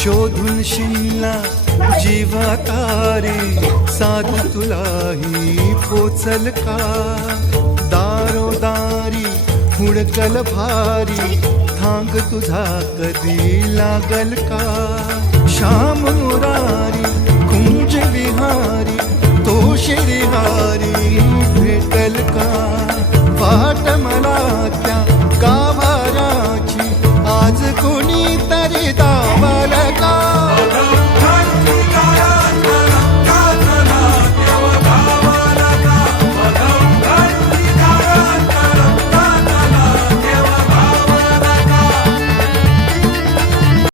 शोधून शिनला जीवा तारे, साध तुलाही पोचल का? दारोदारी हुडकल भारी, थांग तुझा कधी लागल का? श्याम मुरारी कुंज विहारी, तो शिरिहारी भेटल का? वाट मला त्या गाभाराची, आज कोणी